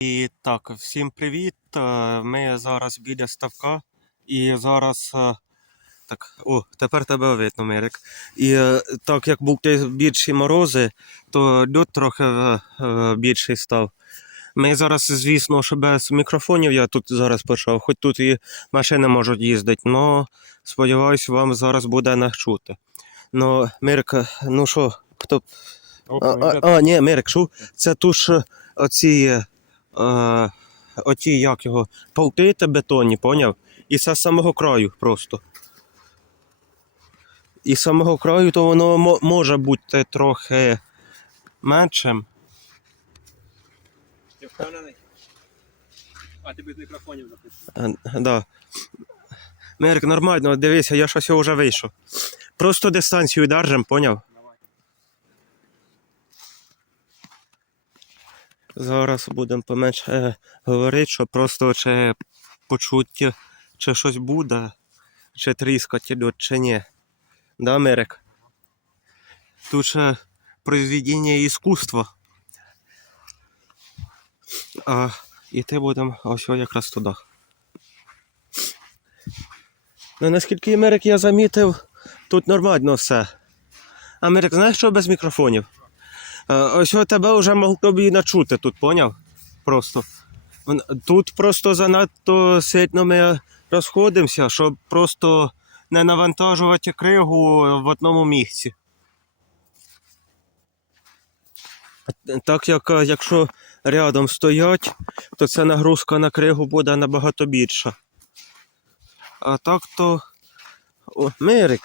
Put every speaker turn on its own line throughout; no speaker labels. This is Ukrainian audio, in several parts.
І так, всім привіт. Е, Ми зараз біля ставка. І зараз. е, Так, о, тепер тебе видно, Мирик. І е, так як були більші морози, то льод трохи більший став. Ми зараз, звісно, що без мікрофонів я тут зараз почав, хоч тут і машини можуть їздити, але сподіваюся, вам зараз буде не чути. Ну, Мирик, ну що, хто а, а, а, ні, Мирик, шу, це туш оці, е, оці, як його, паутити бетонні, поняв? І це з самого краю просто. І з самого краю, то воно може бути трохи меншим.
Ти впевнений? А ти без мікрофонів записуєш.
Е, Да. Мирик, нормально, дивися, я щось вже вийшов. Просто дистанцію держим, поняв? Зараз будемо поменше е, говорити, щоб просто чи почути, чи щось буде, чи тріскати льод, чи ні. Да, Мерик? Тут ще произведення іскусства. А іти будемо ось якраз туди. Ну, наскільки Мерик я замітив, тут нормально все. А Мерик, знаєш, що без мікрофонів? Е, Ось тебе вже могло б і начути тут, поняв? Просто. Тут просто занадто сильно ми розходимося, щоб просто не навантажувати кригу в одному місці. Так як е, якщо рядом стоять, то ця нагрузка на кригу буде набагато більша. А так то. О, Мирик.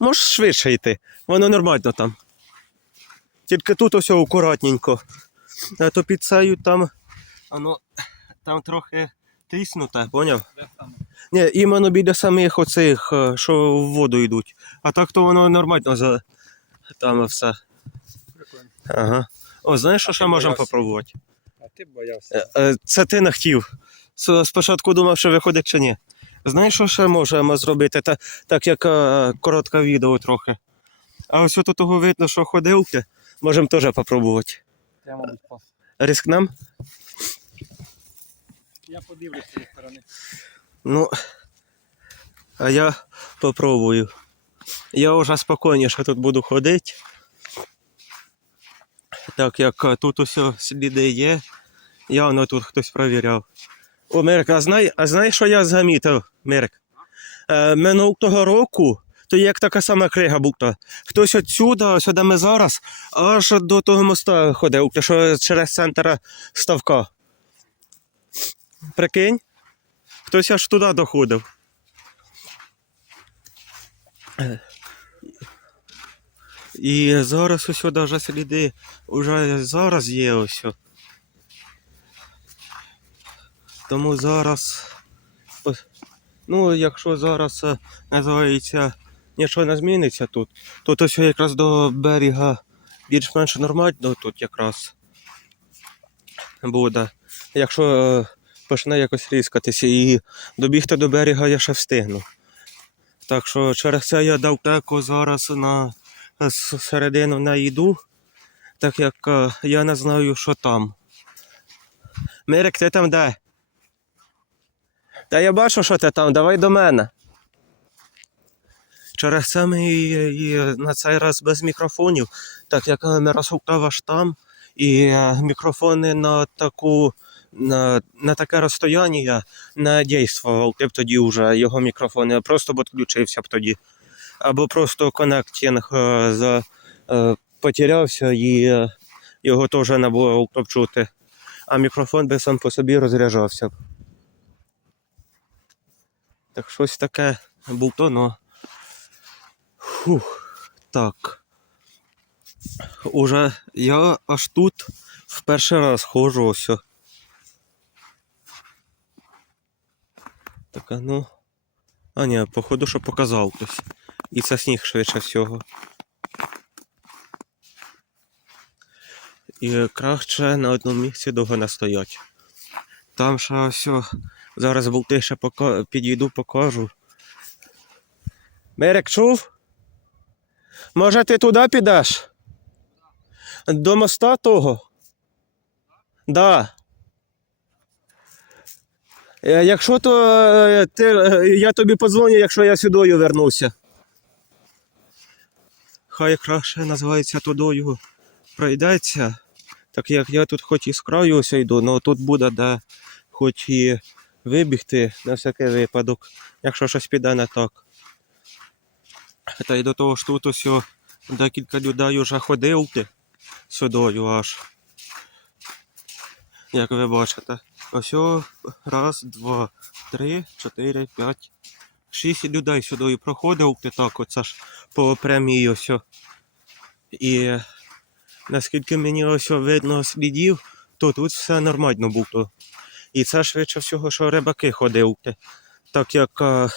Можеш швидше йти, воно нормально там. Тільки тут ось акуратненько. А то під цею там. Воно там трохи тиснуте, поняв? Ні, іменно біля самих оцих, е, що в воду йдуть. А так то воно нормально за там все.
Прикольно.
Ага. О, знаєш, що
А
ще можемо
боявся?
попробувати?
А ти боявся.
Е, е, Це ти не хотів. Спочатку думав, що виходить чи ні. Знаєш, що ще можемо зробити? Та, так як коротке відео трохи. А ось тут того видно, що ходилки. Можемо теж попробувати.
Я, мабуть, пас.
Рискнем?
Я подивлюсь з цієї сторони.
Ну, а я попробую. Я вже спокійніше тут буду ходити. Так як тут усе сліди є, явно тут хтось провіряв. О, Мирик, а знай, а знаєш, що я замітив, Мирик? Е, минулого року, то як така сама крига була. Хтось отсюда, сюди ми зараз, аж до того моста ходив, що через центр ставка. Прикинь? Хтось аж туди доходив. І зараз ось даже сліди вже зараз є ось. Тому зараз. Ну, якщо зараз е, називається нічого не зміниться тут, то ось якраз до берега більш-менш нормально тут якраз буде. Якщо е, почне якось різкатися і добігти до берега я ще встигну. Так що через це я дав теку зараз на середину не йду, так як е, я не знаю, що там. Мирик, ти там де? Та я бачу, що ти там, давай до мене. Через це і, і на цей раз без мікрофонів, так як е, Мирослав аж і е, мікрофони на таку на, на таке розстояння не дійствував ти б тоді вже його мікрофон, просто б відключився б тоді. Або просто коннектинг е, е, потерявся і його теж не було б чути. А мікрофон би сам по собі розряджався. Так щось таке було, но. Фух, так. Уже я аж тут в перший раз ходжу ось. Так, а ну. А ні, походу, що показав хтось. І це сніг швидше всього. І краще на одному місці довго не стоять. Там ще о, Зараз болти ще пока... підійду, покажу. Мерик чув? Може ти туди підеш? До моста того? Да. Е, Якщо то е, ти, е, я тобі подзвоню, якщо я сюдою вернуся. Хай краще називається тудою пройдеться. Так як я тут хоч і з краю ось йду, але тут буде де хоч і вибігти на всякий випадок, якщо щось піде не так. Та й до того ж тут ось декілька людей вже ходив ти сюдою аж. Як ви бачите. Ось раз, два, три, чотири, п'ять. Шість людей сюди проходив ти так, оце ж по прямій ось. І наскільки мені ось видно слідів, то тут все нормально було. І це швидше всього, що рибаки ходив. Так як е,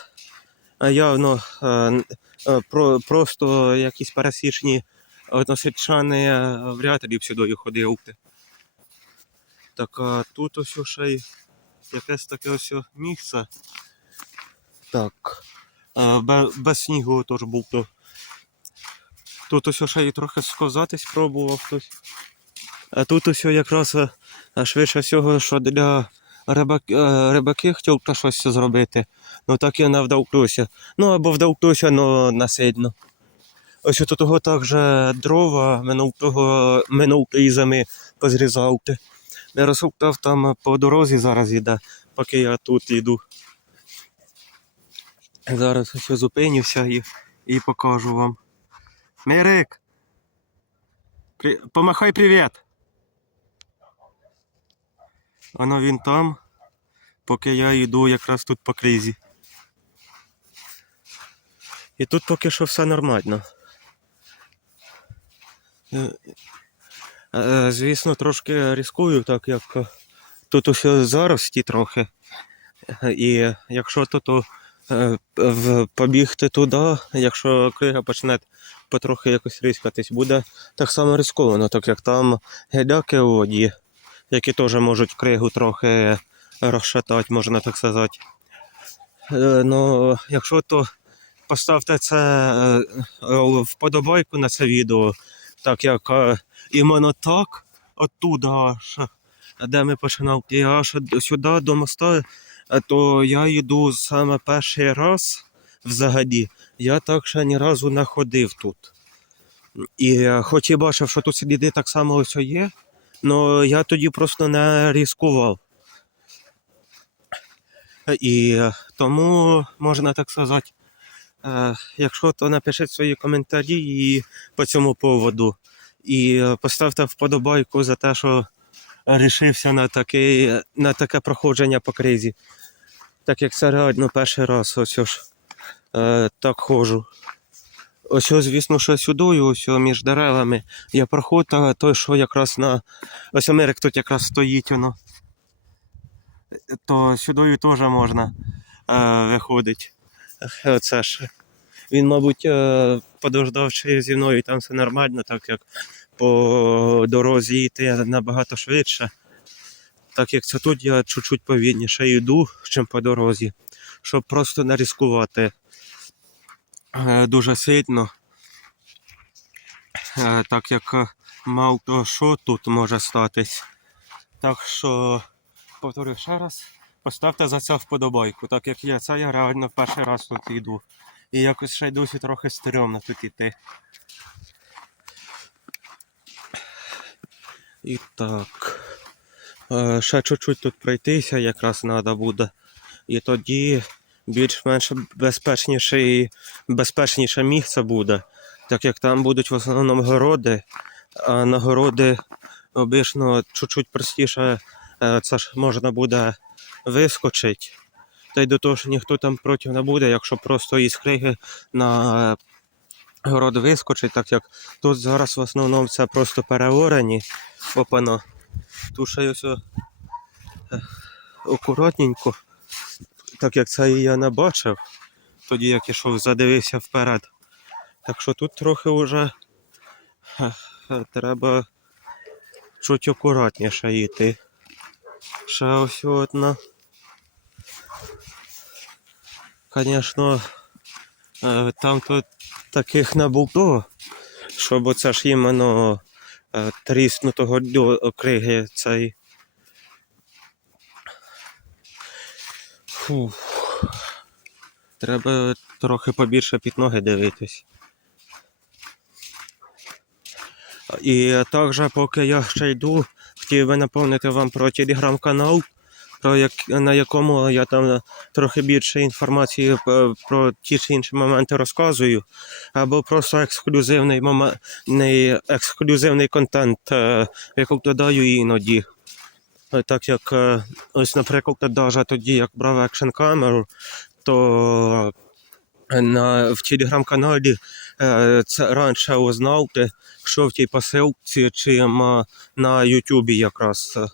явно е, н- е, про, просто якісь пересічні односельчани е, вряд ли б сюди ходив. Так а тут ось ще й якесь таке ось місце. Так. Без, снігу теж був то. Тут ось ще й трохи сковзатись пробував хтось. А тут ось якраз е, е, швидше всього, що для рибак, е, рибаки хотів щось зробити. Ну так і не вдавкнувся. Ну або вдавкнувся, але насильно. Ось тут того також дрова минулого, минулої зими позрізав. ти. Не розсуптав там по дорозі зараз йде, поки я тут йду. Зараз ось зупинюся і, і покажу вам. Мирик! При... Помахай привіт! Воно він там, поки я йду якраз тут по кризі. І тут поки що все нормально. Е, Е, Звісно, трошки ризикую, так як тут усе зарості трохи. І якщо то, то е, побігти туди, якщо крига почне потрохи якось рискатись, буде так само ризиковано, так як там геляки у воді, які теж можуть кригу трохи розшатати, можна так сказати. Е, Ну, якщо то поставте це е, вподобайку на це відео, так як е, іменно так, оттуда де ми починав, і аж сюди до моста, то я йду саме перший раз взагалі. Я так ще ні разу не ходив тут. І хоч і бачив, що тут сліди так само ось є, але я тоді просто не ризикував. І тому можна так сказати, е, якщо то напишіть свої коментарі і по цьому поводу. І поставте вподобайку за те, що рішився на таке, на таке проходження по кризі. Так як це реально перший раз ось ж е, так ходжу. Ось, звісно, що сюди, ось між деревами є проход, а той, що якраз на. Ось Америк тут якраз стоїть воно. То сюди теж можна е, виходить. Е, Це ж. Він, мабуть, е, подождав, чи зі мною там все нормально, так як по дорозі йти набагато швидше. Так як це тут я чуть-чуть повільніше йду, чим по дорозі, щоб просто не ризикувати дуже сильно. Е, Так як е, мав то що тут може статись. Так що, повторю ще раз, поставте за це вподобайку, так як я це я реально перший раз тут йду. І якось ще й досі трохи стрьомно тут іти. І так. Е, Ще чуть-чуть тут пройтися якраз треба буде. І тоді більш-менш безпечніше і безпечніше місце буде. Так як там будуть в основному городи, а на городи обично чуть-чуть простіше е, це ж можна буде вискочити. Та й до того ж ніхто там проти не буде, якщо просто із криги на е, город вискочить, так як тут зараз в основному це просто переорені. Опано. Тут ще й ось о, е, акуратненько, так як це я не бачив, тоді як ішов, задивився вперед. Так що тут трохи вже треба чуть акуратніше йти. Ще ось одна. Звісно, е, там тут таких не було, щоб оце ж іменно е, тріснутого криги цей. Фу. Треба трохи побільше під ноги дивитись. І також, поки я ще йду, хотів би напомнити вам про телеграм-канал, про як, на якому я там трохи більше інформації е, про ті чи інші моменти розказую, або просто ексклюзивний момент, ексклюзивний контент, е, який додаю іноді. Е, Так як, е, ось, наприклад, навіть тоді, як брав екшн камеру, то на, в телеграм-каналі е, це раніше узнав, що в тій посилці, чим е, на Ютубі якраз. е.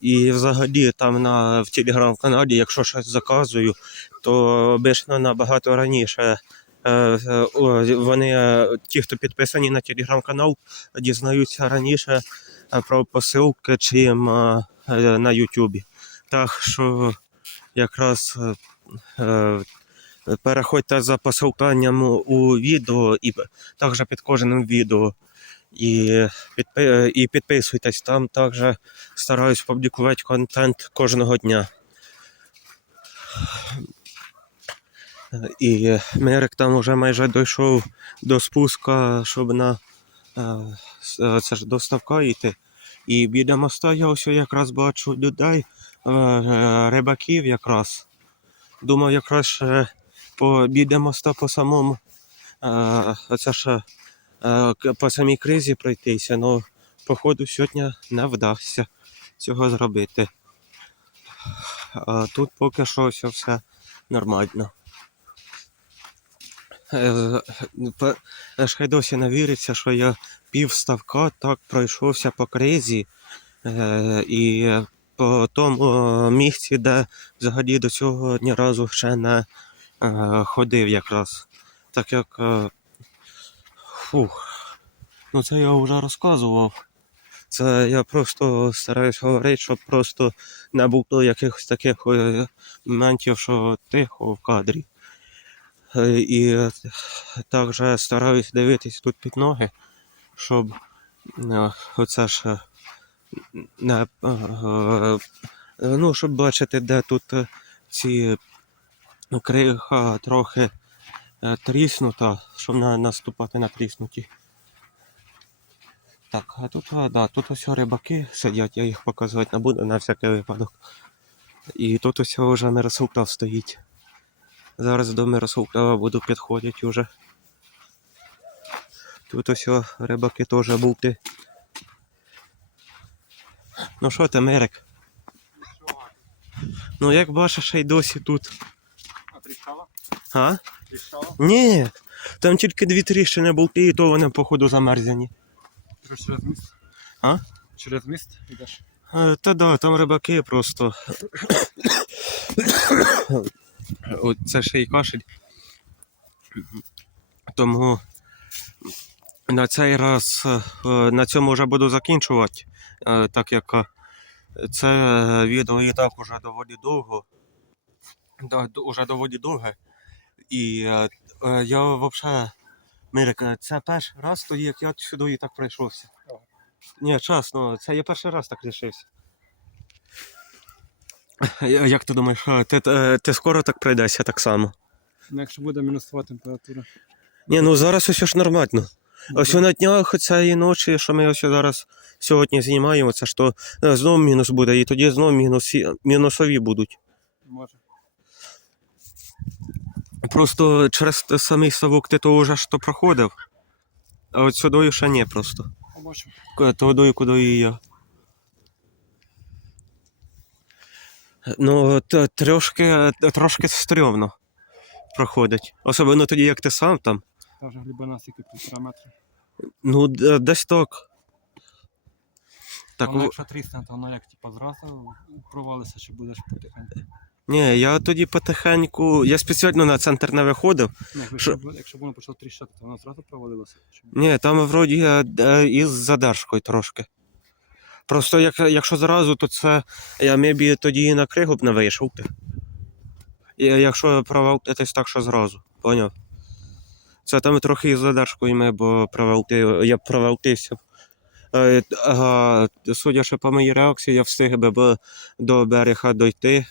І взагалі там на, в телеграм-каналі, якщо щось заказую, то обично набагато раніше. е, е, Вони, е, ті, хто підписані на телеграм-канал, дізнаються раніше е, про посилки, чим е, е, на Ютубі. Так що якраз е, е, переходьте за посиланням у відео і також під кожним відео. І, підпи, і підписуйтесь там, також стараюсь публікувати контент кожного дня. І Мерик там вже майже дійшов до спуска, щоб на е, е, це ж доставка йти. І біля моста я ось якраз бачу людей, е, е, рибаків якраз. Думав, якраз по біля моста по самому е, це ж е, по самій кризі пройтися, але походу сьогодні не вдасться цього зробити. Тут поки що все нормально. Е, пе- Аж хай досі не віриться, що я пів ставка так пройшовся по кризі е, і по тому е, місці, де взагалі до цього ні разу ще не е, ходив якраз. Так як. е, Фух. Ну це я вже розказував. Це я просто стараюсь говорити, щоб просто не було якихось таких е, моментів, що тихо в кадрі. І також стараюсь дивитись тут під ноги, щоб е, оце ж е, не, е, ну, щоб бачити, де тут ці ну, крига трохи тріснута, щоб не наступати на тріснуті. Так, а тут, а, да, тут ось рибаки сидять, я їх показувати не буду на всякий випадок. І тут ось вже Мирослав стоїть. Зараз до Мирослава буду підходити уже. Тут ось рибаки теж бути. Ну що ти, Мерик? Ну як бачиш, й досі тут.
А тріщала?
А?
Тріщала?
Ні. Там тільки дві тріщини болти, і то вони походу замерзані.
Що через міст?
А?
Через міст йдеш?
Е, Та да, там рибаки просто. От це ще й кашель. Тому на цей раз е, на цьому вже буду закінчувати, е, так як е, це відео і так уже доволі довго. Да, уже доволі довге. І я взагалі. Мирик, це перший раз тоді, як я сюди і так пройшовся. Ні, чесно, це я перший раз так рішився. Як ти думаєш, ти, е, ти скоро так пройдешся так само?
Ну, якщо буде мінусова температура.
Ні, ну зараз ось ж нормально. Ось на днях цієї ночі, що ми ось зараз сьогодні знімаємо, це ж то е, знову мінус буде, і тоді знову мінусі, мінусові будуть.
Може.
Просто через самий ставок ти то вже то проходив, а от сюди ще ні просто.
Побачимо.
Туди, куди і я. Ну, трошки, трошки стрьомно проходить. Особливо тоді, як ти сам там.
Та вже глибина стільки півтора метра.
Ну, десь так. Так,
Воно якщо трісне, то воно як типу зразу провалиться, чи будеш потихеньку.
ні, я тоді потихеньку. Я спеціально на центр не виходив.
Ну, якщо,
Що?
якщо воно почало тріщати, то воно зразу провалилося.
Ні, там вроді е, е, із задержкою трошки. Просто як, якщо зразу, то це я мебі тоді і на кригу б не вийшов. І Якщо провалтитись так, що зразу, поняв? Це там трохи із задержкою ми, бо провалти, я провалтився. Е, судячи по моїй реакції, я встиг би до берега дойти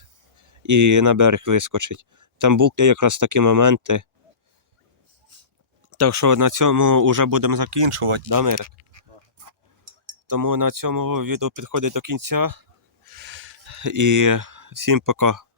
і на берег вискочить. Там були якраз такі моменти. Так що на цьому вже будемо закінчувати, да, Мирик? Тому на цьому відео підходить до кінця. І всім пока.